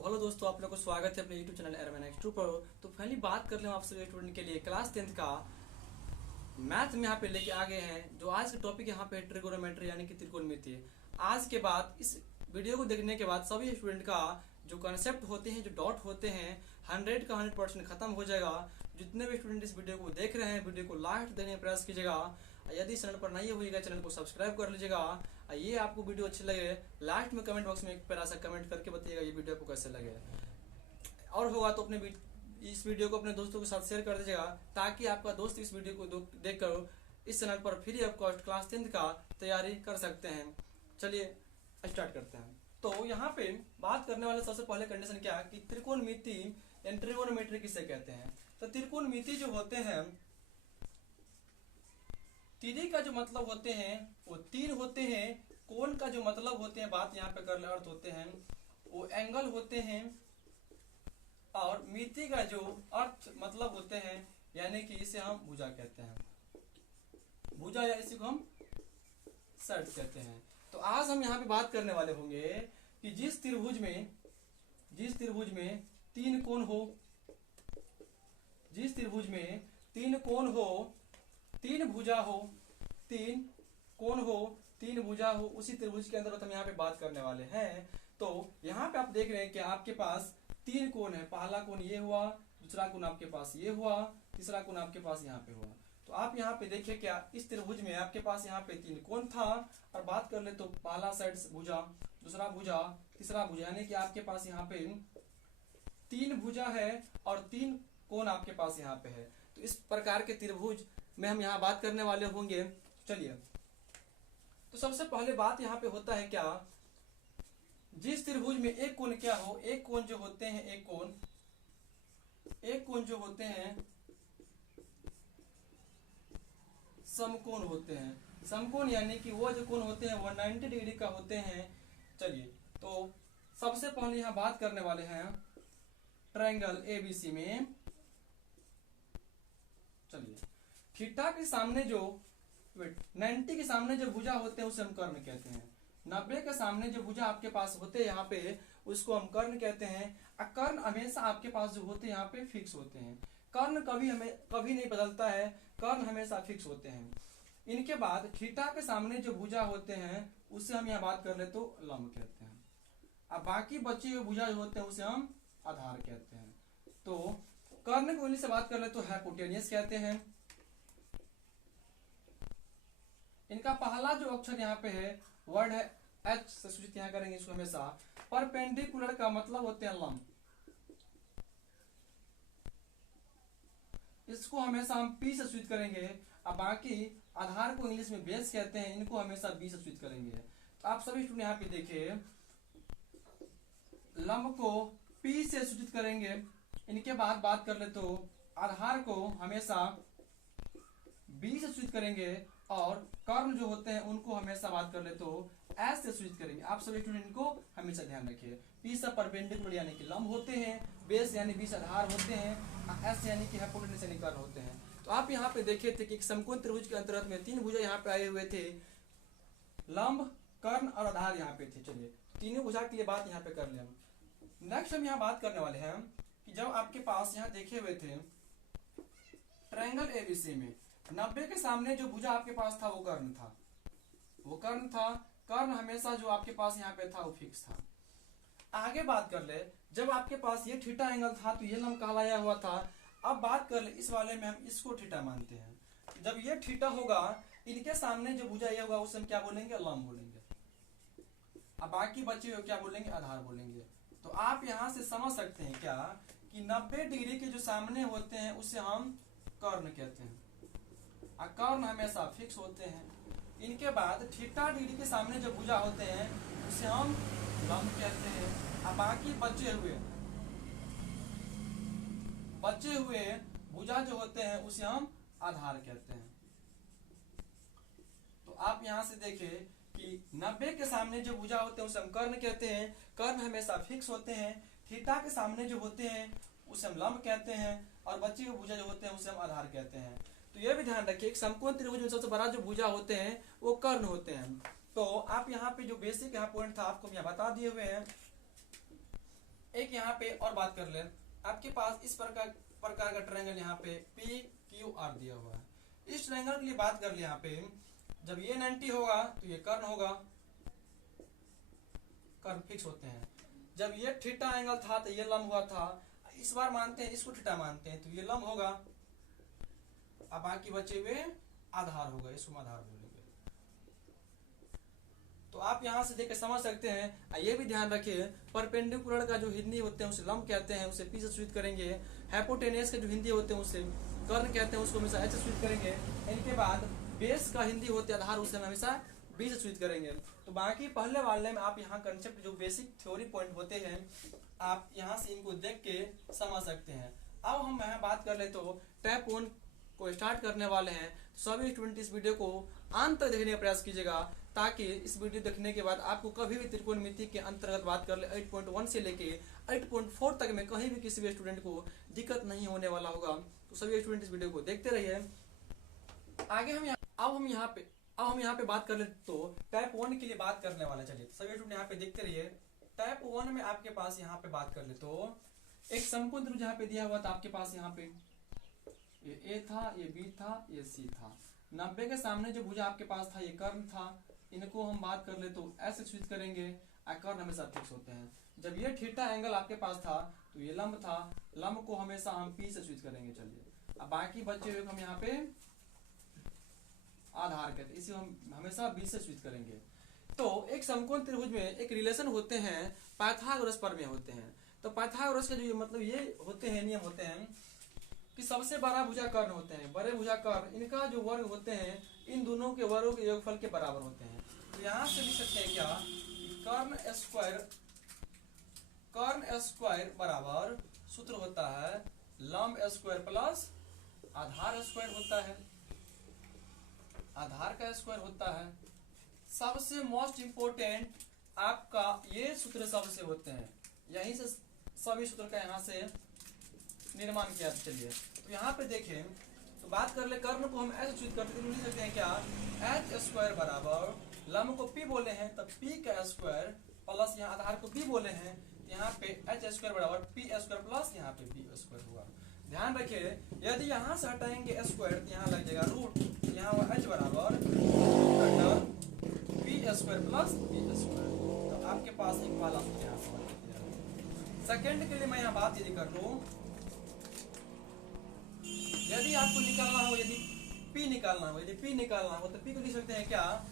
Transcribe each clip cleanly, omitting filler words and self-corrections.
तो हेलो दोस्तों, आप लोगों को स्वागत है अपने यूट्यूब चैनल एरमैन एक्स2 पर। तो पहली बात कर ले हम आप सभी स्टूडेंट के लिए क्लास 10th का मैथ में यहाँ पे लेके आ गए हैं। जो आज का टॉपिक यहाँ पे ट्रिगोनोमेट्री यानी कि त्रिकोणमिति। आज के बाद इस वीडियो को देखने के बाद सभी स्टूडेंट का जो कंसेप्ट होते हैं, जो डाउट होते हैं, 100 का 100% खत्म हो जाएगा। जितने भी स्टूडेंट इस वीडियो को देख रहे हैं, वीडियो को लास्ट देने का प्रयास कीजिएगा। यदि चैनल पर नए होइएगा, चैनल को सब्सक्राइब कर लीजिएगा। ये आपको वीडियो अच्छी लगे, लास्ट में कमेंट बॉक्स में एक प्यारा सा कमेंट करके बताइएगा ये वीडियो आपको कैसे लगे। और होगा तो अपने इस वीडियो को अपने दोस्तों के साथ शेयर कर दीजिएगा, ताकि आपका दोस्त इस वीडियो को देखकर इस चैनल पर free of cost class 10th का तैयारी कर सकते हैं। चलिए स्टार्ट करते हैं। तो यहाँ पे बात करने वाले सबसे पहले कंडीशन क्या है कि त्रिकोणमिति यानी ट्रिगोनोमेट्री किसे कहते हैं। तो त्रिकोणमिति जो होते हैं, तिरी का जो मतलब होते हैं वो तीन होते हैं। कोण का जो मतलब होते हैं, बात यहाँ पे कर ले अर्थ होते हैं वो एंगल होते हैं। और मिति का जो अर्थ मतलब होते हैं यानी कि इसे हम भुजा कहते हैं, भुजा या इसी को हम सेट कहते हैं। तो आज हम यहाँ पे बात करने वाले होंगे कि जिस त्रिभुज में तीन कोण हो, जिस त्रिभुज में तीन कोण हो, तीन भुजा हो, तीन कोण हो, तीन भुजा हो, उसी त्रिभुज के अंदर हम यहाँ पे बात करने वाले हैं। तो यहाँ पे आप देख रहे हैं कि आपके पास तीन कोण है। पहला कोण ये हुआ, दूसरा कोण आपके पास ये हुआ, तीसरा कोण आपके पास यहाँ पे हुआ। तो आप यहाँ पे देखिए क्या इस त्रिभुज में आपके पास यहाँ पे तीन कोण था। और बात कर ले तो पहला साइड भुजा, दूसरा भुजा, तीसरा भुजा, यानी कि आपके पास यहाँ पे तीन भुजा है और तीन कोण आपके पास यहाँ पे है। तो इस प्रकार के त्रिभुज में हम यहाँ बात करने वाले होंगे। चलिए, तो सबसे पहले बात यहाँ पे होता है क्या, जिस त्रिभुज में एक कोण क्या हो, एक कोण जो होते हैं, एक कोण जो होते हैं समकोण होते हैं। समकोण यानी कि वो जो कोण होते हैं वो 90 डिग्री का होते हैं। चलिए, तो सबसे पहले यहाँ बात करने वाले हैं ट्रायंगल एबीसी में। चलिए, थीटा के सामने जो 90 के सामने जो भुजा होते हैं उसे हम कर्ण कहते हैं। 90 के सामने जो भुजा आपके पास होते हैं यहाँ पे उसको हम कर्ण कहते हैं। कर्ण हमेशा आपके पास जो होते हैं यहाँ पे फिक्स होते हैं। कर्ण कभी नहीं बदलता है, कर्ण हमेशा फिक्स होते हैं। इनके बाद थीटा के सामने जो भुजा होते हैं उससे हम यहाँ बात कर ले तो लंब कहते हैं। अब बाकी बचे हुए भुजा जो होते हैं उसे हम आधार कहते हैं। तो कर्ण को इंग्लिश से बात कर ले तो हाइपोटेनियस कहते हैं। इनका पहला जो अक्षर यहाँ पे है वर्ड है एच से सूचित यहाँ करेंगे इसको हमेशा। परपेंडिकुलर का मतलब होते हैं लंब, इसको हमेशा हम पी से सूचित करेंगे। अब बाकी आधार को इंग्लिश में बेस कहते हैं, इनको हमेशा बी से सूचित करेंगे। तो आप सभी स्टूडेंट यहाँ पे देखिए, लंब को पी से सूचित करेंगे। इनके बाद बात कर ले तो आधार को हमेशा बी से सूचित करेंगे और कर्ण जो होते हैं उनको हमेशा बात कर ले तो एस से सूचित करेंगे। आप सभी स्टूडेंट को हमेशा ध्यान रखिए। पी से परपेंडिकुलर यानी कि लंब होते हैं, बेस यानी बीच आधार होते हैं, एस यानी कि हाइपोटेन्यूस यानी कर्ण होते हैं। तो आप यहाँ पे देखे थे कि एक समकोण त्रिभुज के अंतर्गत में तीन भुजा यहाँ पे आए हुए थे, लंब, कर्ण और आधार यहाँ पे थे। चलिए, तीनों भुजा के लिए बात यहाँ पे कर ले। नेक्स्ट हम यहाँ बात करने वाले हैं कि जब आपके पास यहाँ देखे हुए थे ट्रायंगल एबीसी में 90 के सामने जो भुजा आपके पास था वो कर्ण था, कर्ण हमेशा जो आपके पास यहाँ पे था वो फिक्स था। आगे बात कर ले, जब आपके पास ये थीटा एंगल था तो ये लंब कहलाया हुआ था। अब बात कर ले इस वाले में हम इसको थीटा मानते हैं। जब ये थीटा होगा, इनके सामने जो भुजा ये होगा उसे हम क्या बोलेंगे, लंब बोलेंगे। अब बाकी बचे हुए क्या बोलेंगे, आधार बोलेंगे। तो आप यहाँ से समझ सकते हैं क्या कि 90 डिग्री के जो सामने होते हैं उसे हम कर्ण कहते हैं, कर्ण हमेशा फिक्स होते हैं। इनके बाद थीटा डिग्री के सामने जो भुजा होते हैं उसे हम लंब कहते हैं। अब बाकी बचे हुए भुजा जो होते हैं उसे हम आधार कहते हैं। तो आप यहां से देखिए कि 90 के सामने जो भुजा होते हैं उसे हम कर्ण कहते हैं, कर्ण हमेशा फिक्स होते हैं। थीटा के सामने जो होते हैं उसे हम लंब कहते हैं और बचे हुए भुजा जो होते हैं उसे हम आधार कहते हैं। तो यह भी ध्यान रखिए, समकोण त्रिभुज में सबसे बड़ा जो भुजा होते हैं वो कर्ण होते हैं। तो आप यहाँ पे जो बेसिक यहाँ पॉइंट था आपको यहाँ बता दिए हुए हैं। एक एक यहाँ पे और बात कर ले, आपके पास इस प्रकार का ट्रायंगल यहाँ पे पी क्यू आर दिया हुआ है। इस ट्रायंगल के लिए बात कर ले, यहाँ पे जब ये 90 होगा तो ये कर्ण होगा, कर्ण फिक्स होते हैं। जब ये थीटा एंगल था तो ये लंब हुआ था, इस बार मानते हैं इसको थीटा मानते हैं तो ये लंब होगा, अब बाकी बचे हुए आधार होगा, इसको आधार बोलेंगे। तो आप यहां से देख के समझ सकते हैं। ये भी ध्यान रखिए, परपेंडिकुलर का जो हिंदी होते हैं उसे लंब कहते हैं, उसे पी से सूचित करेंगे। हाइपोटेनियस के जो हिंदी होते हैं उसे कर्ण कहते हैं, उसको हमेशा एच से सूचित करेंगे। इनके बाद बेस का हिंदी होते आधार, उसे हम हमेशा बी से सूचित करेंगे। तो बाकी पहले वाले में आप यहाँ कंसेप्ट जो बेसिक थ्योरी पॉइंट होते हैं आप यहाँ से इनको देख के समझ सकते हैं। अब हम यहाँ बात कर ले तो टैप 1 को स्टार्ट करने वाले हैं। सभी स्टूडेंट इस वीडियो को अंत तक देखने का प्रयास कीजिएगा, ताकि इस वीडियो देखने के बाद आपको कभी भी त्रिकोणमिति के अंतर्गत बात कर ले 8.1 से लेके 8.4 तक में कहीं भी किसी भी स्टूडेंट को दिक्कत नहीं होने वाला होगा। तो सभी स्टूडेंट इस वीडियो को देखते रहिए। आगे हम यहाँ पे बात कर ले तो टाइप 1 के लिए बात करने वाले। चलिए सभी स्टूडेंट यहाँ पे देखते रहिए। टाइप 1 में आपके पास यहाँ पे बात कर ले तो एक समकोण त्रिभुज यहाँ पे दिया हुआ था आपके पास, यहाँ पे ये ए था, ये बी था, ये सी था। 90 के सामने जो भुजा आपके पास था ये कर्ण था, इनको हम बात कर ले तो ऐसे सूचित करेंगे, कर्ण हमेशा फिक्स होते हैं। जब ये थीटा एंगल आपके पास था तो ये लंब था, लंब को हमेशा हम पी से सूचित करेंगे। चलिए अब बाकी बचे हुए हम यहाँ पे आधार कहते हैं, इसे हम हमेशा बी से सूचित करेंगे। तो एक समकोण त्रिभुज में एक रिलेशन होते हैं, पाइथागोरस प्रमेय होते हैं। तो पाइथागोरस के जो मतलब ये होते हैं नियम होते हैं कि सबसे बड़ा भुजा कर्ण होते हैं, बड़े भुजा कर्ण, इनका जो वर्ग होते हैं इन दोनों के वर्गों के योगफल के बराबर होते हैं। तो यहाँ से लिख सकते हैं क्या, कर्ण स्क्वायर बराबर सूत्र होता है लंब स्क्वायर प्लस आधार स्क्वायर होता है, आधार का स्क्वायर होता है। सबसे मोस्ट इंपोर्टेंट आपका ये सूत्र सबसे होते हैं, यहीं से सभी सूत्र का यहाँ से निर्माण किया। चलिए तो यहाँ पे देखें तो बात कर ले, कर्ण को हम ऐसे सूचित करते लिख सकते हैं क्या, एच स्क्वायर बराबर लंब को पी बोले हैं तब पी का स्क्वायर प्लस यहाँ आधार को बी बोले हैं, यहाँ पे एच स्क्वायर बराबर पी स्क्वायर प्लस यहाँ पे बी स्क्वायर हुआ। ध्यान रखिए, यदि यहाँ से हटाएंगे स्क्वायर तो यहाँ लग जाएगा रूट, यहाँ हुआ एच बराबर P square plus B square. तो आपके पास एक वाला यहाँ सेकेंड के लिए मैं यहाँ बात यदि कर लूं, यदि आपको निकालना हो, यदि P निकालना हो तो P को लिख सकते हैं क्या,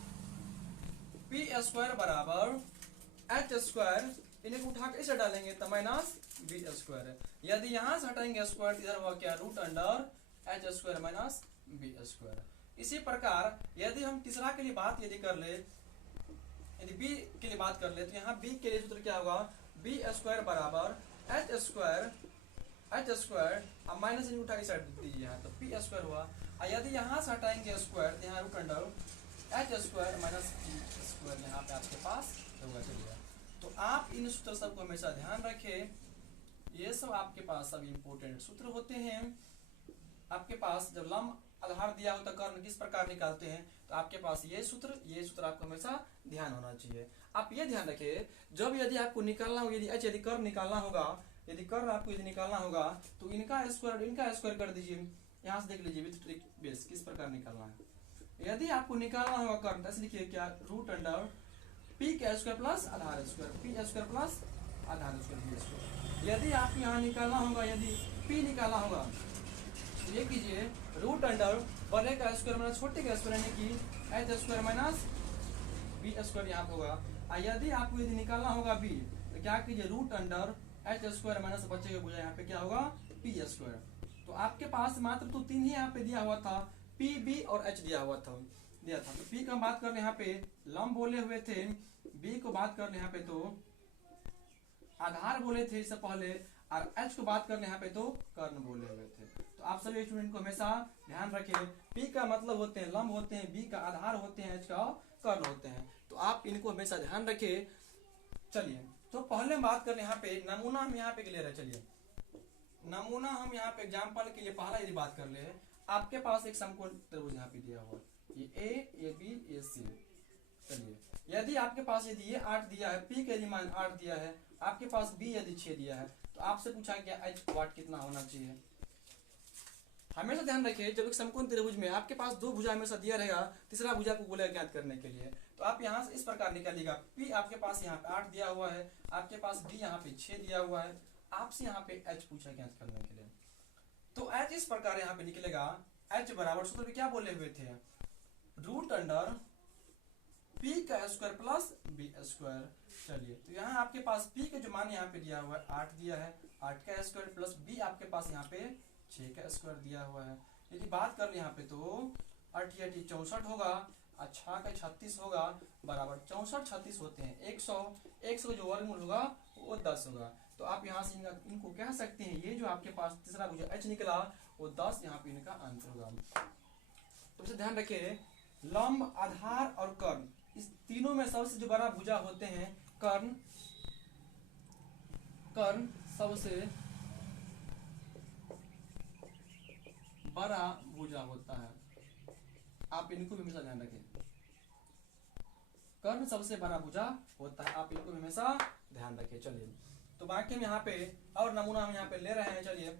पी स्क्वायर बराबर एच स्क्वायर, इन्हें उठा के इसे डालेंगे तो माइनस बी स्क्वायर। यदि यहाँ से हटाएंगे स्क्वायर इधर हुआ क्या, root under H square minus B square. इसी प्रकार यदि हम तीसरा के लिए बात यदि कर ले, यदि बी के लिए बात कर ले तो यहाँ बी के लिए सूत्र क्या होगा, बी स्क्वायर बराबर एच स्क्वायर अब माइनस उठा के साइड दीजिए यहाँ तो पी स्क्वायर हुआ। यदि यहाँ से हटाएंगे स्क्वायर तो यहाँ root under H square minus B square यहाँ पे आपके पास होगा। चलिए तो आप इन सूत्र सबको हमेशा ध्यान रखें, ये सब आपके पास सब इंपोर्टेंट सूत्र होते हैं। आपके पास जब लंब आधार दिया होता कर्ण किस प्रकार निकालते हैं तो आपके पास ये सूत्र आपको हमेशा ध्यान होना चाहिए। आप ये ध्यान रखिए, जब यदि आपको निकालना हो, यदि कर्ण निकालना होगा, यदि कर्ण आपको यदि निकालना होगा तो इनका स्क्वायर कर दीजिए। यहाँ से देख लीजिए विथ ट्रिक बेस किस प्रकार निकालना है। यदि आपको निकालना होगा कर्ण तो ऐसे लिखिए क्या, रूट अंडर पी का स्क्वायर प्लस आधार स्क्वायर, पी स्क्वायर प्लस आधार स्क्वायर बी स्क्वायर। यदि आपको यहाँ निकालना होगा, यदि पी निकालना होगा तो ये कीजिए रूट अंडर बड़े का स्क्वायर माइनस छोटे का स्क्वायर यानी कि H square minus B square यहाँ होगा। यदि आपको यदि निकालना होगा बी तो क्या कीजिए, root under H square minus बच्चे का भुजा यहाँ पे क्या होगा, पी स्क्वायर। तो आपके पास मात्र तो 3 ही यहाँ पे दिया हुआ था, पी बी और एच दिया था। तो पी का बात कर ले यहाँ पे लंब बोले हुए थे, बी को बात कर ले यहाँ पे तो आधार बोले थे इससे पहले, और एच को बात कर ले यहाँ पे तो कर्ण बोले हुए थे। तो आप सभी स्टूडेंट को हमेशा ध्यान रखें, पी का मतलब होते हैं लंब होते हैं, बी का आधार होते हैं, एच का कर्ण होते हैं। तो आप इनको हमेशा ध्यान रखें। चलिए तो पहले हम बात करें यहाँ पे नमूना हम यहाँ पे क्लियर है। चलिए नमूना हम यहाँ पे एग्जाम्पल के लिए पहला यदि बात कर ले, आपके पास एक समकोण त्रिभुज यहाँ पे दिया हुआ, ये बी ये सी। चलिए यदि आपके पास यदि ये 8 दिया है, पी के यदि मान 8 दिया है आपके पास बी यदि 6 दिया है तो आपसे पूछा गया एच वाट कितना होना चाहिए। हमेशा ध्यान रखिए जब एक समकोण त्रिभुज में आपके पास दो भुजा हमेशा दिया रहेगा, तीसरा भुजा को बोलेगा ज्ञात करने के लिए। तो आप यहाँ से इस प्रकार निकालिएगा, पी आपके पास यहाँ पे 8 दिया हुआ है, आपके पास बी यहाँ पे 6 दिया हुआ है, आपसे यहाँ पे एच पूछा ज्ञात करने के लिए। तो एच इस प्रकार यहाँ पे निकलेगा, एच बराबर सूत्र में क्या बोले हुए थे, रूट अंडर पी का स्क्वायर प्लस बी स्क्वायर। चलिए तो यहाँ आपके पास पी के जो मान यहाँ पे दिया हुआ है 8 दिया है, 8 का स्क्वायर प्लस बी आपके पास यहाँ पे 6 का स्क्वायर दिया हुआ है। यदि बात कर ले यहाँ पे तो 8 64 होगा, 6 का 36 होगा, बराबर 64 36 होते हैं 100 जो वर्गमूल होगा वो 10 होगा। तो आप यहाँ से इनको कह सकते हैं, ये जो आपके पास तीसरा भुजा एच निकला वो 10 यहाँ पे इनका आंसर होगा। तो इसे ध्यान रखिए, लंब, आधार और कर्ण, इस तीनों में सबसे जो बड़ा भुजा होते हैं कर्ण, कर्ण सबसे बड़ा भुजा होता है। आप इनको भी हमेशा ध्यान रखें, कर्ण सबसे बड़ा भुजा होता है, आप इनको भी हमेशा ध्यान रखें। चलिए तो बाकी हम यहाँ पे और नमूना हम यहाँ पे ले रहे हैं। चलिए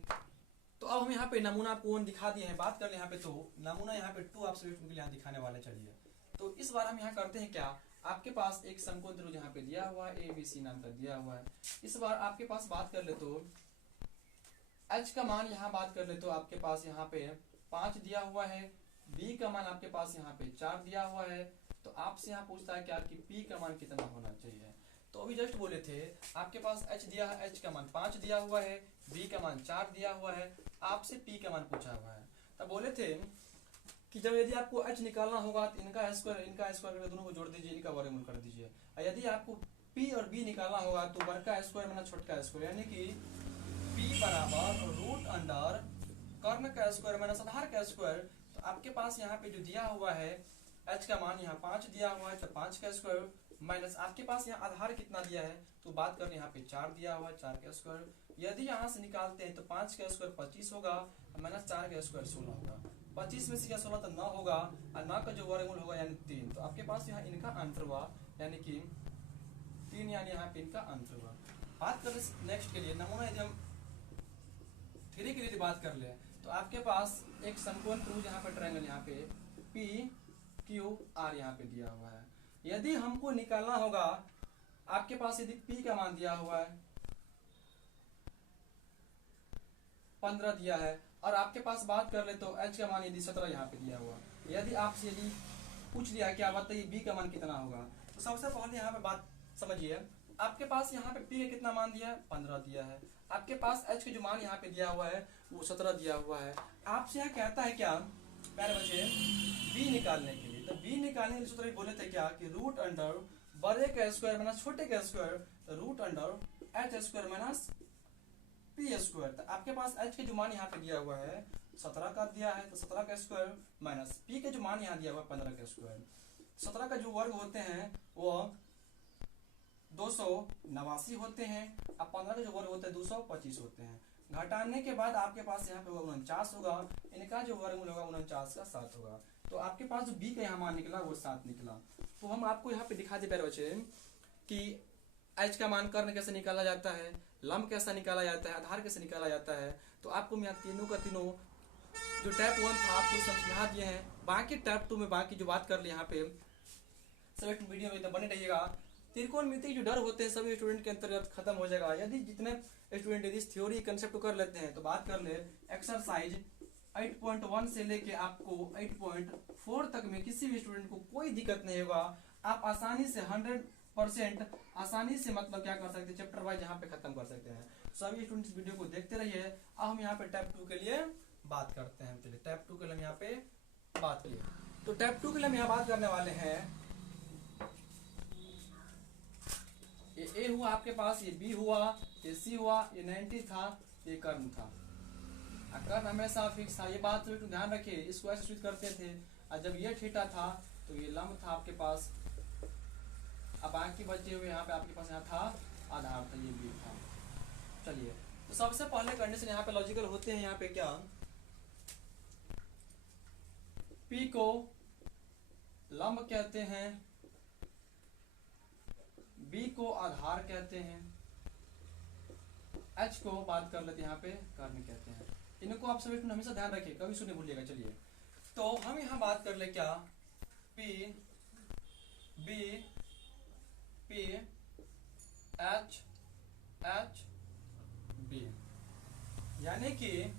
तो अब हम यहाँ पे नमूना आपको दिखा दिए हैं। बात कर ले यहाँ पे तो नमूना यहाँ पे 2 आपसे यहाँ दिखाने वाले। चलिए तो इस बार हम यहाँ करते हैं क्या, आपके पास एक समकोण त्रिभुज यहाँ पे दिया हुआ है, ABC नाम का दिया हुआ है। इस बार आपके पास बात कर ले तो H का मान यहाँ बात कर ले तो आपके पास यहाँ पे 5 दिया हुआ है, B का मान आपके पास यहाँ पे 4 दिया हुआ है। तो आपसे यहाँ पूछता है क्या कि P का मान कितना होना चाहिए। तो अभी जस्ट बोले थे आपके पास H दिया है, H का मान 5 दिया हुआ है, B का मान 4 दिया हुआ है, आपसे P का मान पूछा हुआ है। तब बोले थे कि जब यदि आपको H निकालना होगा तो इनका स्क्वायर दोनों को जोड़ दीजिए, इनका वर्गमूल कर दीजिए। यदि आपको P और B निकालना होगा तो बड़ा का स्क्वायर माना छोटा स्क्वायर, यानी कि P बराबर रूट अंडर कर्ण का स्क्वायर माइनस आधार का स्क्वायर। तो आपके पास यहाँ पे जो दिया हुआ है H का मान यहाँ 5 दिया हुआ है, तो 5 का स्क्वायर माइनस आपके पास यहाँ आधार कितना दिया है, तो बात करें यहाँ पे 4 दिया हुआ है, 4 का स्क्वायर। यदि यहाँ से निकालते हैं तो 5 का स्क्वायर 25 होगा, माइनस 4 का स्क्वायर 16 होगा। 25 में से क्या 16 तो 9 होगा, और 9 का जो वर्गमूल होगा यानी 3। तो आपके पास यहाँ इनका आंसर हुआ यानी कि 3, यानी यहाँ पे इनका आंसर हुआ। बात करें नेक्स्ट के लिए नमूना, यदि हम 3 के लिए बात कर ले तो आपके पास एक समकोण त्रिभुज यहाँ पे ट्रायंगल यहाँ पे PQR यहाँ पे दिया हुआ है। यदि हमको निकालना होगा, आपके पास यदि P का मान दिया हुआ है 15 दिया है, और आपके पास बात कर ले तो H का मान यदि 17 यहाँ पे दिया हुआ, यदि आपसे यदि पूछ लिया क्या बताइए B का मान कितना होगा, तो सबसे पहले यहाँ पे बात समझिए, आपके पास यहाँ पे P का कितना मान दिया है 15 दिया है, आपके पास H का जो मान यहाँ पे दिया हुआ है वो 17 दिया हुआ है। आपसे यहाँ कहता है क्या प्यारे बच्चे B निकालने के लिए, तो B निकालने के लिए सूत्र बोले थे क्या कि रूट अंडर बड़े का स्क्वायर माइनस छोटे का स्क्वायर, तो root under H square minus P square. तो आपके पास H के जो मान यहाँ पे दिया हुआ है 17 का दिया है, तो 17 का स्क्वायर माइनस P के जो मान यहाँ दिया हुआ है 15 का स्क्वायर। 17 का जो वर्ग होते हैं वो 289 होते हैं, अब 15 के जो वर्ग होते हैं 225 होते हैं। घटाने के बाद आपके पास यहाँ पे 49 होगा, इनका जो वर्गमूल होगा 49 का 7 होगा। तो आपके पास जो B का यहाँ मान निकला वो 7 निकला। तो हम आपको यहाँ पे दिखा दे प्यारे बच्चे कि H का मान कर्ण कैसे निकाला जाता है, लंब कैसा निकाला जाता है, आधार कैसे निकाला जाता है। तो आपको मैं तीनों का तीनों जो टाइप 1 था आपको समझा दिए हैं। बाकी टाइप 2 में बाकी जो बात कर ले यहाँ पे सब वीडियो में तो बने रहिएगा। त्रिकोणमिति जो डर होते हैं सभी स्टूडेंट के अंतर्गत खत्म हो जाएगा यदि जितने स्टूडेंट यदि थ्योरी कंसेप्ट को कर लेते हैं। तो बात कर ले एक्सरसाइज 8.1 से लेके आपको 8.4 तक में किसी भी स्टूडेंट को कोई दिक्कत नहीं होगा। आप आसानी से 100% आसानी से मतलब क्या कर सकते हैं, चैप्टर वाइज यहाँ पे खत्म कर सकते हैं। सभी स्टूडेंट्स वीडियो को देखते रहिए। अब हम यहाँ पे टाइप 2 के लिए बात करते हैं। चलिए टाइप 2 के लिए हम यहाँ पे बात किए, तो टाइप 2 के लिए हम यहाँ बात करने वाले हैं। ये A हुआ आपके पास, ये B हुआ, ये C हुआ, ये 90 था, ये कर्ण था। कर्ण हमेशा फिक्स था, ये बात तो ध्यान रखिए। इसको ऐसे स्विच करते थे, और जब ये थीटा था तो ये लंब था आपके पास। अब बाकी बचे हुए यहाँ पे आपके पास यहाँ था आधार था, ये B था। चलिए तो सबसे पहले कंडीशन यहाँ पे लॉजिकल होते हैं। यहाँ पे क्या P को लंब कहते हैं, B को आधार कहते हैं, एच को बात कर लेते हैं यहाँ पे कर्ण कहते हैं। इनको आप सभी हमेशा ध्यान रखिए, कभी सुने भूलिएगा। चलिए तो हम यहाँ बात कर ले क्या, P B P H H B, यानी कि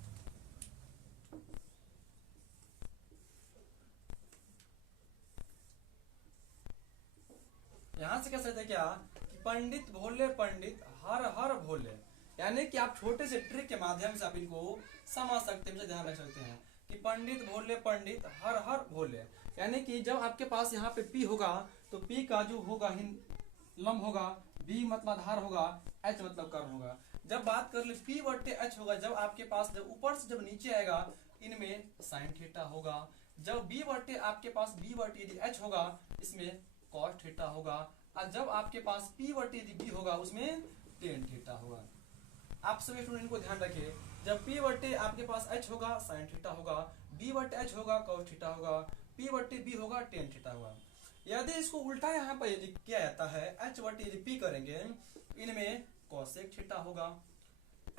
यहां से कह सकते हैं क्या कि पंडित भोले पंडित हर हर भोले, यानी कि आप छोटे से ट्रिक के माध्यम से आप इनको समझ सकते हैं, ध्यान रख सकते हैं कि पंडित भोले पंडित हर हर भोले, यानी कि जब आपके पास यहाँ पे पी होगा तो पी का जो होगा लंब होगा, बी मतलब आधार होगा, एच मतलब कर्ण होगा। जब बात कर ले पी बटे एच होगा, जब आपके पास जब ऊपर से जब नीचे आएगा इनमें साइन थीटा होगा। जब बी बटे आपके पास बी बटे यदि एच होगा इसमें कॉस थीटा होगा, और जब आपके पास पी बटे यदि बी होगा उसमें टेन थीटा होगा। आप सभी स्टूडेंट को ध्यान रखिए, जब पी बटे आपके पास एच होगा साइन थीटा होगा, बी बटे एच होगा कॉस थीटा होगा, पी बटे बी होगा टेन थीटा होगा। यदि इसको उल्टा यहाँ पर यदि किया जाता है, एच बटे यदि पी करेंगे इनमें कॉसेक थीटा होगा,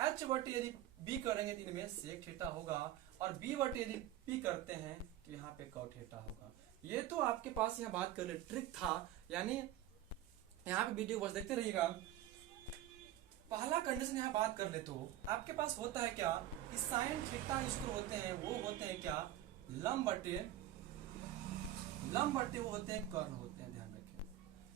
एच बटे यदि बी करेंगे तो इनमें सेक थीटा होगा, और बी बटे यदि पी करते हैं तो यहाँ पे कॉट थीटा होगा। ये तो आपके पास यहाँ बात कर ले ट्रिक था, यानी यहाँ पे वीडियो बस देखते रहिएगा। पहला कंडीशन यहाँ बात कर ले तो आपके पास होता है क्या कि साइन थीटा जो होते हैं वो होते हैं क्या, लंब बटे वो होते हैं कर्ण होते हैं, ध्यान रखें।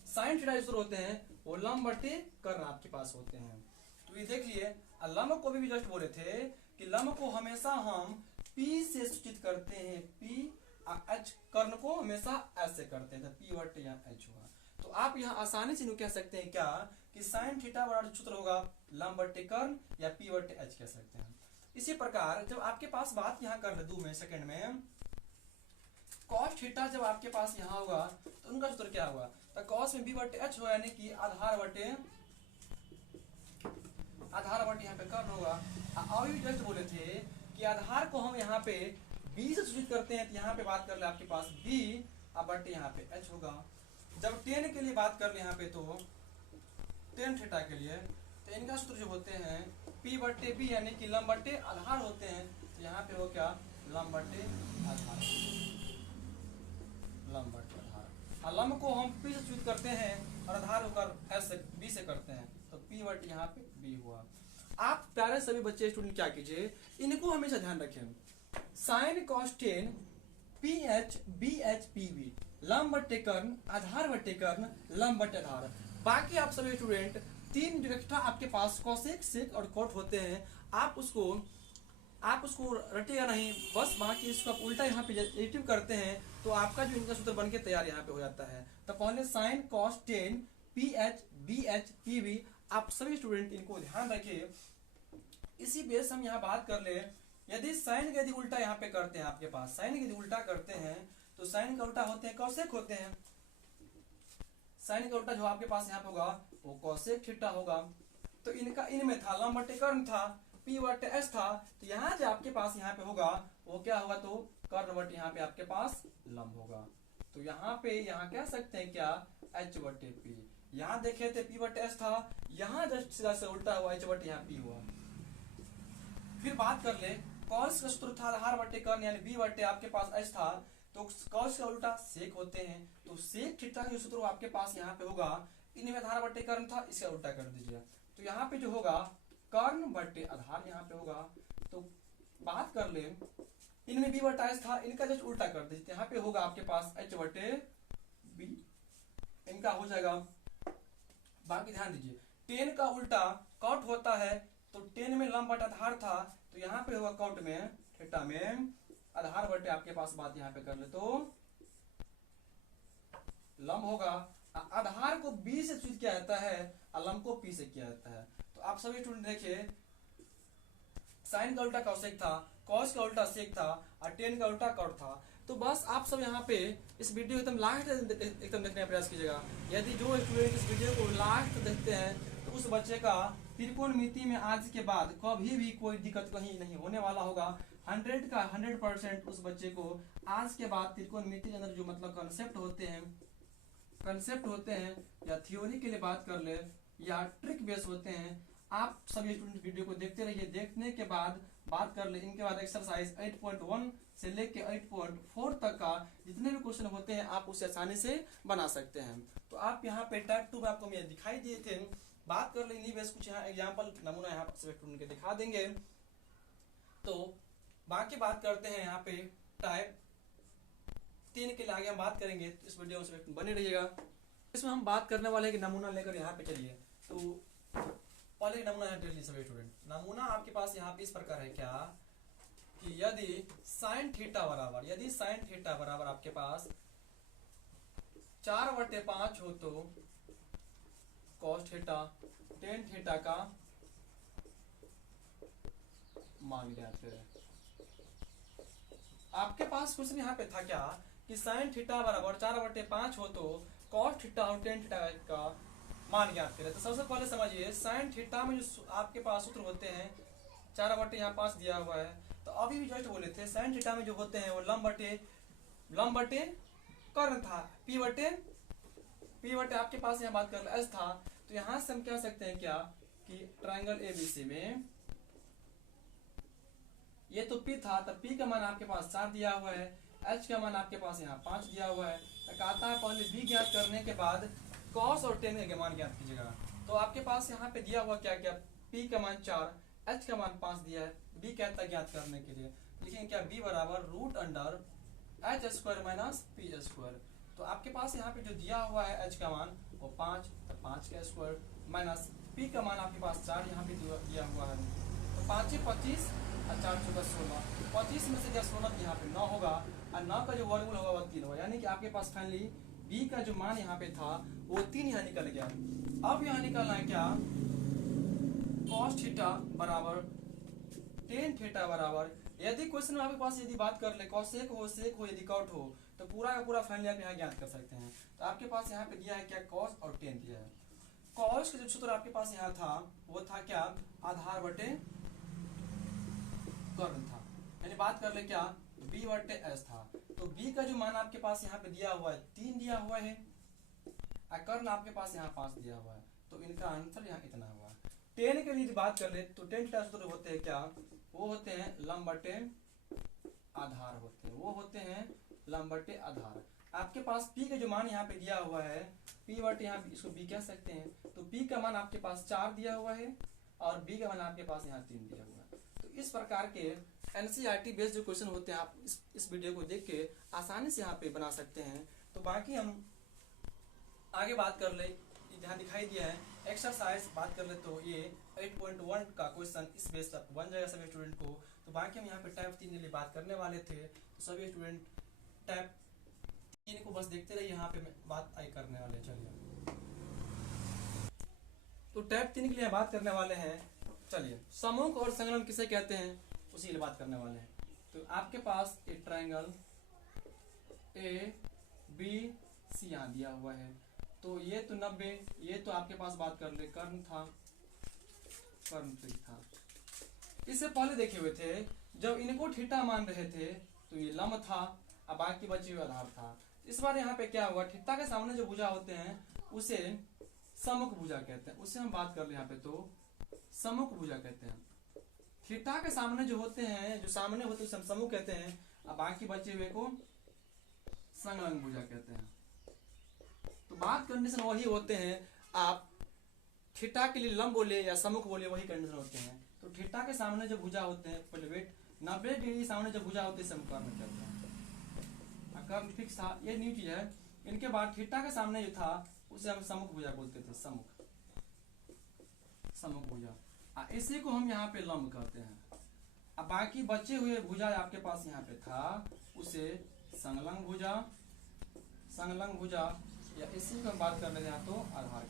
साइन थीटा जो होते हैं वो लंब बटे कर्ण आपके पास होते हैं। तो ये देख लिए, लंब को भी जस्ट बोले थे कि लंब को हमेशा हम P से सूचित करते हैं, P H, कर्ण को हमेशा S से करते हैं, P बटे या H हुआ। तो आप यहाँ आसानी से कह सकते हैं क्या कि साइन थीटा बराबर सूत्र होगा लंब बटे कर्ण या P बटे H कह सकते हैं। इसी प्रकार जब आपके पास बात यहाँ कर दूं मैं सेकंड में, cos थीटा जब आपके पास यहाँ होगा तो उनका सूत्र क्या होगा, तो cos में B बटे H होगा, यानी कि आधार बटे यहाँ पे कर्ण होगा। अभी जस्ट बोले थे कि आधार को हम यहाँ पे B से सूचित करते हैं, तो यहाँ पे बात कर ले आपके पास B बटे यहाँ पे H होगा। जब टेन के लिए बात कर ले यहाँ पे तो टेन थीटा के लिए, तो इनका सूत्र जो होते हैं P बटे B, यानी कि लंब बटे आधार होते हैं, तो यहाँ पे हो क्या लंब बटे आधार, लंब बटे आधार। और लंब को हम P से सूचित करते हैं और आधार होकर S से B से करते हैं, तो P बटे यहाँ पे B हुआ। आप प्यारे सभी बच्चे स्टूडेंट क्या कीजिए, इनको हमेशा ध्यान रखें, sine cos tan P H B H P B, लंब बटे कर्ण आधार बटे कर्ण लंब बटे आधार। बाकी आप सभी स्टूडेंट तीन जो एक्स्ट्रा आपके पास कॉसेक सेक और कॉट होते हैं, आप उसको रटिएगा नहीं, बस बाकी इसको आप उल्टा यहाँ पे एडिटिव करते हैं तो आपका जो इनका सूत्र बनके तैयार यहाँ पे हो जाता है। तो पहले sine cos tan P H B H P B, आप सभी स्टूडेंट इनको ध्यान रखिए। इसी बेस हम यहाँ बात कर ले, यदि साइन का यदि उल्टा यहाँ पे करते हैं, आपके पास साइन का यदि उल्टा करते हैं तो साइन का उल्टा होते हैं कॉसेक होते हैं। साइन का उल्टा जो आपके पास यहाँ पे होगा वो कॉसेक थीटा होगा। तो इनका इनमें था लंब बटे कर्ण था, P बटे S था, तो यहाँ जो आपके पास यहाँ पे होगा वो क्या होगा, तो कर्ण बटे यहाँ पे आपके पास लंब होगा। तो यहाँ पे यहाँ कह सकते हैं क्या H बटे P, यहाँ देखे थे P बटे S था, यहाँ जस्ट सीधा से उल्टा हुआ H बटे यहाँ P हुआ। फिर बात कर ले कॉस का सूत्र था आधार बटे कर्ण, यानी B बटे आपके पास H था, तो कॉस का उल्टा सेक होते हैं, तो सेक थीटा का जो सूत्र आपके पास यहाँ पे होगा, इनमें आधार बटे कर्ण था, इसका उल्टा कर दीजिए, तो यहाँ पे जो होगा कर्ण बटे आधार यहाँ पे होगा। तो बात कर ले इनमें B बटा S था, इनका जस्ट उल्टा कर दीजिए, यहाँ पे होगा आपके पास H बटे B, इनका हो जाएगा। बाकी ध्यान दीजिए टेन का उल्टा कॉट होता है, तो टेन में लंब बटा आधार था, तो यहाँ पे होगा कॉट में थीटा में आधार बटे आपके पास बात यहाँ पे कर ले तो लंब होगा। आधार को B से सूचित किया जाता है और लंब को P से किया जाता है। तो आप सभी स्टूडेंट देखिए, साइन का उल्टा कॉसेक था, कॉस का उल्टा सेक था और टेन का उल्टा कॉट था। तो बस आप सब यहाँ पे इस वीडियो एकदम लास्ट एकदम देखने का प्रयास कीजिएगा। यदि जो स्टूडेंट इस वीडियो को लास्ट देखते हैं तो उस बच्चे का त्रिकोणमिति में आज के बाद कभी भी कोई दिक्कत कहीं नहीं होने वाला होगा। 100 का 100% उस बच्चे को आज के बाद त्रिकोणमिति के अंदर जो मतलब कंसेप्ट होते हैं या थ्योरी के लिए बात कर ले या ट्रिक बेस होते हैं, आप सभी स्टूडेंट वीडियो को देखते रहिए। देखने के बाद बात कर ले इनके बाद एक्सरसाइज 8.1 से लेके 8.4 तक का जितने भी क्वेश्चन होते हैं आप उसे आसानी से बना सकते हैं। तो आप यहाँ पे टाइप 2 में आपको मैं दिखाई दिए थे। बात कर ले इन्हीं बेस कुछ यहाँ एग्जाम्पल नमूना यहाँ सभी स्टूडेंट के दिखा देंगे। तो बाकी बात करते हैं यहाँ पे टाइप 3 के लिए आगे हम बात करेंगे, तो इस वीडियो में बने रहिएगा। इसमें हम बात करने वाले हैं कि नमूना लेकर यहाँ पे चलिए। तो पहले नमूना है डेली सभी स्टूडेंट। नमूना आपके पास यहाँ पे इस प्रकार है क्या कि यदि साइन थीटा बराबर आपके पास 4/5 हो तो कॉस थीटा टेन थीटा का मान ज्ञात करें। आपके पास क्वेश्चन यहाँ पे था क्या कि साइन थीटा बराबर 4/5 हो तो कॉस थीटा और टेन थीटा का मान ज्ञात करें। तो सबसे पहले समझिए साइन थीटा में जो आपके पास सूत्र होते हैं 4/5 दिया हुआ है। तो अभी भी जस्ट बोले थे साइन थीटा में जो होते हैं वो लंब बटे कर्ण था, पी बटे आपके पास यहाँ बात कर एस था। तो यहाँ से हम कह सकते हैं क्या कि ट्रायंगल एबीसी में ये तो P था, तो P का मान आपके पास 4 दिया हुआ है, H का मान आपके पास यहाँ 5 दिया हुआ है। तो कहता है पहले B ज्ञात करने के बाद cos और tan के मान ज्ञात कीजिएगा। तो आपके पास यहाँ पे दिया हुआ क्या क्या P का मान 4, H का मान 5 दिया है, B कहता है ज्ञात करने के लिए लिखेंगे क्या B बराबर √h² - p²। तो आपके पास यहाँ पे जो दिया हुआ है H का मान वो 5, तो 5 का स्क्वायर माइनस P का मान आपके पास 4 यहाँ पे दिया हुआ है। तो 5 × 25 और 4 × 16, 25 में से जब 16 यहाँ पे 9 होगा और 9 का जो वर्गमूल होगा वो 3 होगा, यानी कि आपके पास फाइनली B का जो मान यहाँ पे था वो 3 यहाँ निकल गया। अब यहाँ निकलना है क्या cos थीटा बराबर tan थीटा बराबर, यदि क्वेश्चन में आपके पास यदि बात कर ले cosec हो यदि कॉट हो तो पूरा का पूरा फाइनली आप यहाँ ज्ञात कर सकते हैं। तो आपके पास यहाँ पे दिया है क्या cos और tan दिया है। cos का जो सूत्र आपके पास यहाँ था वो था क्या आधार बटे कर्ण था, यानी बात कर ले क्या b बटे s था। तो b का जो मान आपके पास यहाँ पे दिया हुआ है 3 दिया हुआ है और कर्ण आपके पास यहाँ 5 दिया हुआ है। तो इनका आंसर यहाँ इतना हुआ। tan के लिए बात कर ले तो tan थीटा सूत्र होते हैं क्या, वो होते हैं लंब बटे आधार होते हैं, वो होते हैं लंब बटे आधार। आपके पास p का जो मान यहाँ पे दिया हुआ है p बटे यहाँ इसको b कह सकते हैं। तो p का मान आपके पास 4 दिया हुआ है और b का मान आपके पास यहाँ 3 दिया हुआ है। तो इस प्रकार के एनसीईआरटी बेस्ड जो क्वेश्चन होते हैं आप इस वीडियो को देख के आसानी से यहाँ पे बना सकते हैं। तो बाकी हम आगे बात कर ले, यहाँ दिखाई दिया है एक्सरसाइज बात कर ले तो ये 8.1 का क्वेश्चन इस बेस पर बन जाएगा सभी स्टूडेंट को। तो बाकी हम यहाँ पे टाइप 3 के लिए बात करने वाले थे। तो सभी स्टूडेंट टाइप 3 को बस देखते रहिए, यहाँ पे बात आई करने वाले। चलिए तो टाइप 3 के लिए बात करने वाले हैं। चलिए समूह और संलग्न किसे कहते हैं उसी के लिए बात करने वाले हैं। तो आपके पास एक ट्रायंगल ABC यहाँ दिया हुआ है, तो ये तो 90, ये तो आपके पास बात कर ले कर्ण था। इससे पहले देखे हुए थे जब इनको थीटा मान रहे थे तो ये लंब था और बाकी बचे हुए आधार था। इस बार यहाँ पे क्या हुआ, थीटा के सामने जो भुजा होते हैं उसे सम्मुख भुजा कहते हैं, उससे हम बात कर ले यहाँ पे तो सम्मुख भुजा कहते हैं। थीटा के सामने जो होते हैं जो सामने होते हैं सम्मुख कहते हैं और बाकी बचे हुए को संलग्न भुजा कहते हैं। तो बात कंडीशन वही होते हैं, आप थीटा के लिए लंब बोले या सम्मुख बोले वही कंडीशन होते हैं। तो थीटा के सामने जो भुजा होते हैं पहले वेट 90 डिग्री सामने जो भुजा होते हैं समकर्ण कहते हैं। कर्म फिक्स था, ये न्यू चीज है। इनके बाद थीटा के सामने जो था उसे हम सम्मुख भुजा बोलते थे, सम्मुख भुजा। इसी को हम यहाँ पे लंब कहते हैं। अब बाकी बचे हुए भुजा आपके पास यहाँ पे था उसे संलग्न भुजा या इसी को हम बात कर रहे हैं तो आधार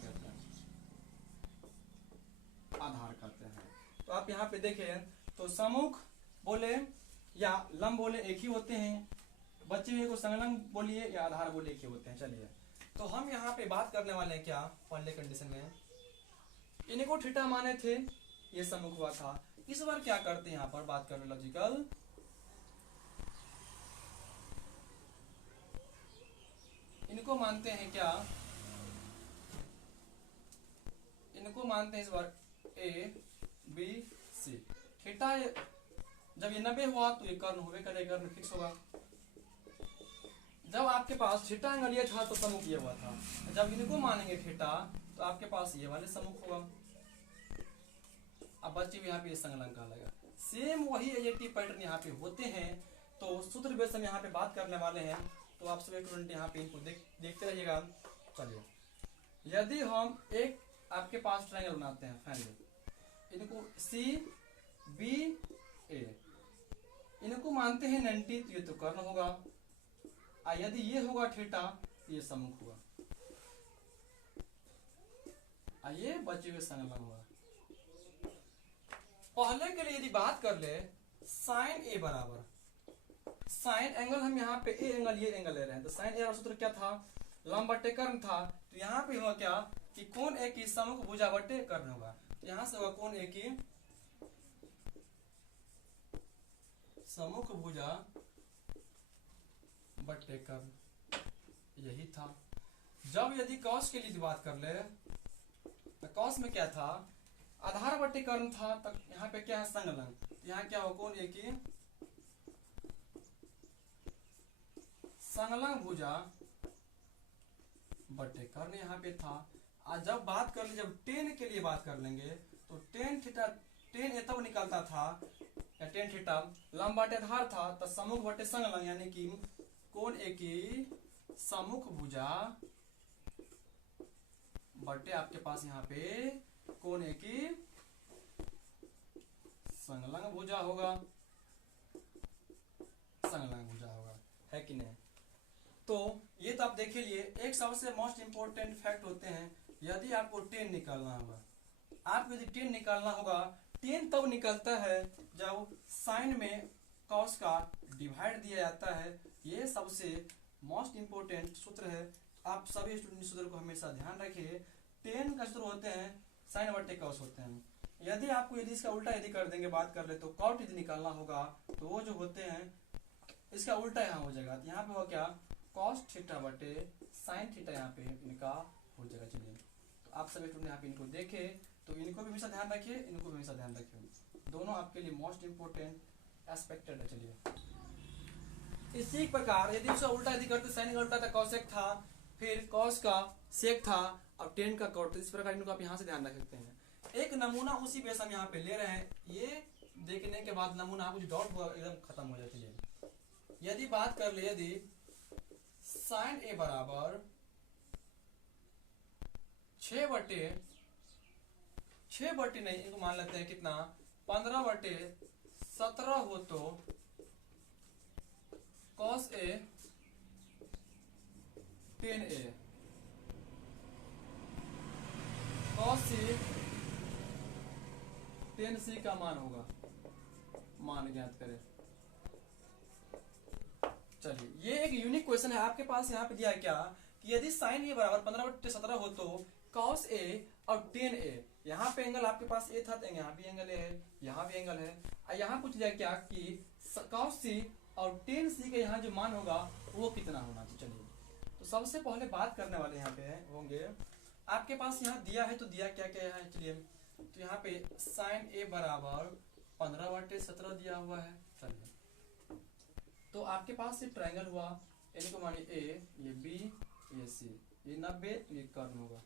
कहते हैं। तो आप यहाँ पे देखें तो सम्मुख बोले या लंब बोले एक ही होते हैं, बचे हुए को संलग्न बोलिए या आधार बोले एक ही होते हैं। चलिए तो हम यहाँ पे बात करने वाले हैं क्या पहले कंडीशन में इनको थीटा माने थे, ये सम्मुख हुआ था। इस बार क्या करते हैं यहाँ पर बात करने लॉजिकल, इनको मानते हैं क्या, इनको मानते हैं इस बार ए बी सी। थीटा जब ये 90 हुआ तो ये कर्ण होवे करेगा, कर्ण फिक्स होगा। जब आपके पास थीटा एंगल ये था तो सम्मुख ये हुआ था, जब इनको मानेंगे थीटा तो आपके पास ये वाले सम्मुख होगा। अब बच्चे भी यहाँ पे संलग्न कहलाएगा। सेम वही एजेटिव पैटर्न यहाँ पे होते हैं। तो सूत्र बेस हम यहाँ पे बात करने वाले हैं, तो आप सभी स्टूडेंट यहाँ पे इनको देखते रहिएगा। चलिए, यदि हम एक आपके पास ट्रायंगल बनाते हैं फाइनली, इनको सी बी ए, इनको मानते हैं 90, तो ये तो कर्ण होगा। यदि ये होगा थीटा तो ये सम्मुख होगा, ये बचे हुए संलग्न होगा। पहले के लिए यदि बात कर ले, साइन ए बराबर साइन एंगल, हम यहाँ पे ए एंगल ये एंगल ले रहे हैं, तो साइन ए सूत्र क्या था, लंब बटे कर्ण था। तो यहाँ पे हुआ क्या कि कोण ए की सम्मुख भुजा बटे कर्ण होगा। तो यहाँ से होगा कोण ए की सम्मुख भुजा बटे कर्ण, यही था। जब यदि कॉस के लिए बात कर ले, तो कॉस में क्या था, आधार बटे कर्ण था, तब यहाँ पे क्या है संलग्न। तो यहाँ क्या हो, कोण ए की संलग्न भुजा बटे कर्ण यहाँ पे था। आज जब बात कर ली, जब टेन के लिए बात कर लेंगे, तो टेन थीटा, टेन ए तब निकलता था, या टेन थीटा लंब बटे आधार था, तो सम्मुख बटे संलग्न, यानी कि कोण ए की सम्मुख भुजा बटे आपके पास यहाँ पे कोण ए की संलग्न भुजा होगा, संलग्न भुजा होगा, है कि नहीं। तो ये तो आप देख लिए। एक सबसे मोस्ट इंपोर्टेंट फैक्ट होते हैं, यदि आपको टेन निकालना होगा, आपको यदि टेन निकालना होगा, टेन तब निकलता है जब साइन में कॉस का डिवाइड दिया जाता है। ये सबसे मोस्ट इंपोर्टेंट सूत्र है, आप सभी स्टूडेंट सूत्र को हमेशा ध्यान रखिए। टेन का सूत्र होते हैं साइन बटे कॉस होते हैं। यदि आपको यदि इसका उल्टा यदि कर देंगे, बात कर ले, तो कॉट यदि निकालना होगा, तो वो जो होते हैं इसका उल्टा यहाँ हो जाएगा। तो यहाँ पे हो क्या, कॉस थीटा बटे साइन थीटा, यहाँ पे इनका हो जाएगा। चलिए, तो आप सभी स्टूडेंट यहाँ पे इनको देखे, तो इनको भी हमेशा ध्यान रखिए, इनको भी हमेशा ध्यान रखिए, दोनों आपके लिए मोस्ट इंपोर्टेंट एस्पेक्टेड है। चलिए, इसी प्रकार यदि उसका उल्टा यदि करते, साइन का उल्टा था कॉसेक था, फिर कॉस का सेक था, अब टेन का कॉट, तो इस प्रकार इनको आप यहाँ से ध्यान रख सकते हैं। एक नमूना उसी बेस हम यहाँ पे ले रहे हैं, ये देखने के बाद नमूना कुछ डाउट हुआ एकदम खत्म हो जाती है। यदि बात कर ले, यदि साइन ए बराबर 6 बटे नहीं, इनको मान लेते हैं कितना, 15/17 हो, तो cos A ten A, cos C ten सी का मान होगा, मान ज्ञात करें। चलिए, ये एक यूनिक क्वेश्चन है आपके पास। यहाँ पे दिया है क्या कि यदि साइन ए बराबर 15/17 हो, तो कॉस ए और टेन ए, यहाँ पे एंगल आपके पास ए था, तो यहाँ भी एंगल ए है, यहाँ भी एंगल है। यहाँ पूछ दिया क्या कि कॉस सी और टेन सी का यहाँ जो मान होगा वो कितना होना चाहिए। चलिए, तो सबसे पहले बात करने वाले यहाँ पे होंगे, आपके पास यहाँ दिया है, तो दिया क्या क्या है। चलिए, तो यहाँ पे साइन ए बराबर 15/17 दिया हुआ है। चलिए, तो आपके पास ये ट्रायंगल हुआ, इनको मानिए ए, ये बी, ये सी, ये 90, ये कर्ण होगा।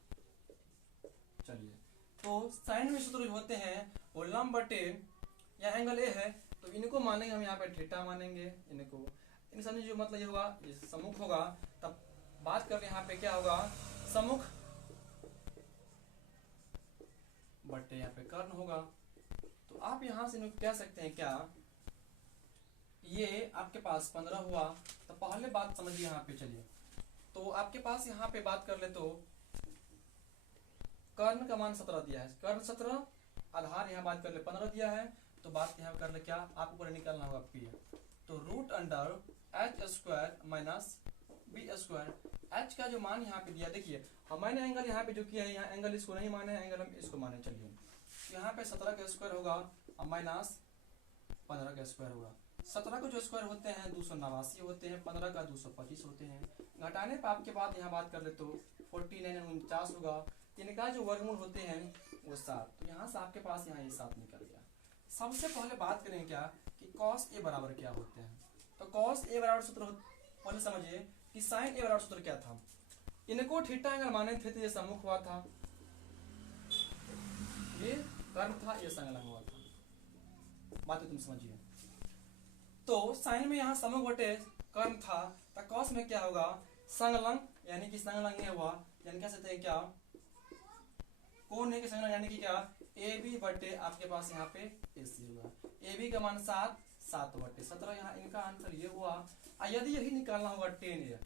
चलिए, तो साइन में सूत्र होते हैं वो लंब बटे, या एंगल ए है, तो इनको मानेंगे हम यहाँ पे थीटा मानेंगे, इनको इन सब जो मतलब ये होगा, ये सम्मुख होगा। तब बात करें यहाँ पे क्या होगा, सम्मुख बटे यहाँ पे कर्ण होगा। तो आप यहाँ से कह सकते हैं क्या, ये आपके पास 15 हुआ, तो पहले बात समझिए यहाँ पे। चलिए, तो आपके पास यहाँ पे बात कर ले, तो कर्ण का मान 17 दिया है, कर्ण 17, आधार यहाँ बात कर ले 15 दिया है, तो बात यहाँ कर ले क्या, आपको पूरा निकालना होगा पी। तो root under h² minus b², h का जो मान यहाँ पे दिया, देखिए हमारे एंगल यहाँ पे जो किया है, यहाँ एंगल इसको नहीं माने, एंगल हम इसको माने। चलिए, यहाँ पे 17 का स्क्वायर होगा और माइनस 15 का स्क्वायर होगा। 17 का जो स्क्वायर होते हैं 289 होते हैं, 15 का 225 होते हैं। घटाने पर आपके बाद यहाँ बात कर ले, तो 49 49 होगा। इनका जो वर्गमूल होते हैं वो 7, तो यहाँ से आपके पास यहाँ ये 7 निकल गया। सबसे पहले बात करें क्या कि cos a बराबर क्या होते हैं। तो cos a बराबर सूत्र पहले समझिए कि sin a बराबर सूत्र क्या था। इनको थीटा एंगल माने थे तो ये सम्मुख हुआ था, ये कर्म था, ये संलग्न हुआ था। बात तुम समझिए। तो साइन में यहाँ सम्मुख बटे कर्म था, तो कॉस में क्या होगा संलग्न, यानी कि संलग्न हुआ, यानी कह सकते हैं क्या कौन है कि संलग्न, यानी कि क्या ए बी बटे आपके पास यहाँ पे ए सी हुआ। ए बी का मान 7, 7 बटे 17, यहाँ इनका आंसर ये हुआ। यदि यही निकालना होगा 10 ए,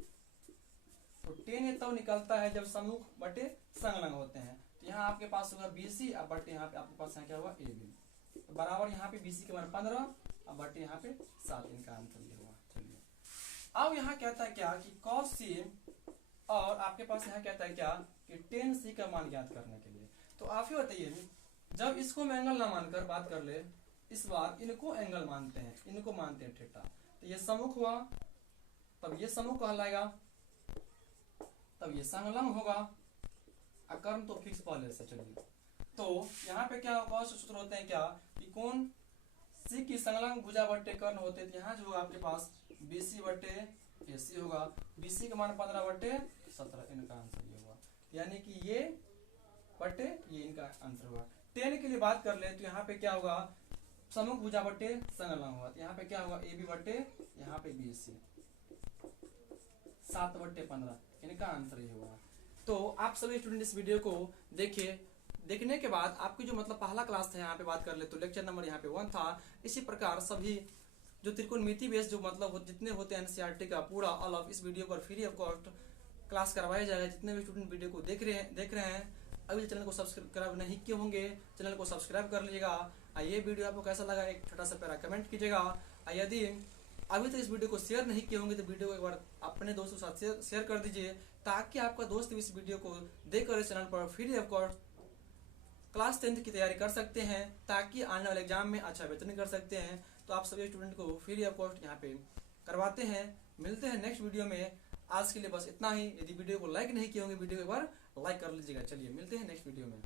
तो 10 ए तब निकलता है जब सम्मुख बटे संलग्न होते हैं। तो यहाँ आपके पास होगा BC, अब बटे यहाँ पे आपके पास यहाँ क्या होगा AB, तो बराबर यहाँ पे BC के मान 15, अब बटे यहाँ पे 7, इनका आंसर ये हुआ। चलिए अब यहाँ कहता है क्या कि cos C, और आपके पास यहाँ कहता है क्या कि tan C का मान ज्ञात करने के लिए। तो आप ही बताइए, जब इसको हम एंगल ना मानकर बात कर ले, इस बार इनको एंगल मानते हैं, इनको मानते हैं थीटा, तो ये सम्मुख हुआ, तब ये सम्मुख कहलाएगा, तब ये संलग्न होगा, कर्म तो फिक्स पहले से। चलिए तो यहाँ पे क्या होगा, सूत्र होते हैं क्या कि कोण C की संलग्न भुजा बटे कर्ण होते हैं। तो यहाँ जो होगा आपके पास BC बटे AC होगा, BC का मान 15 बटे 17, इनका आंसर ये होगा, यानी कि ये बटे ये इनका आंसर होगा। 10 के लिए बात कर ले तो यहाँ पे क्या होगा सम्मुख भुजा बटे संलग्न हुआ, तो यहाँ पे क्या होगा AB बटे यहाँ पे BC 7 बटे 15, इनका आंसर ये होगा। तो आप सभी स्टूडेंट इस वीडियो को देखिए, देखने के बाद आपकी जो मतलब पहला क्लास था यहाँ पे बात कर ले तो लेक्चर नंबर यहाँ पे 1 था। इसी प्रकार सभी जो त्रिकोणमिति बेस जो मतलब जितने होते हैं NCERT का पूरा ऑल ऑफ इस वीडियो पर फ्री ऑफ कॉस्ट क्लास करवाया जाएगा। जितने भी स्टूडेंट वीडियो को देख रहे हैं अभी चैनल को सब्सक्राइब नहीं किए होंगे, चैनल को सब्सक्राइब कर लीजिएगा। ये वीडियो आपको कैसा लगा एक छोटा सा प्यारा कमेंट कीजिएगा। यदि अभी तक इस वीडियो को शेयर नहीं किए होंगे तो वीडियो को एक बार अपने दोस्तों के साथ शेयर कर दीजिए, ताकि आपका दोस्त भी इस वीडियो को देखकर इस चैनल पर free of cost class 10th की तैयारी कर सकते हैं, ताकि आने वाले एग्जाम में अच्छा वेतन कर सकते हैं। तो आप सभी स्टूडेंट को फ्री ऑफ कॉस्ट यहाँ पे करवाते हैं। मिलते हैं नेक्स्ट वीडियो में, आज के लिए बस इतना ही। यदि वीडियो को लाइक नहीं किए होंगे वीडियो को एक बार लाइक कर लीजिएगा। चलिए मिलते हैं नेक्स्ट वीडियो में।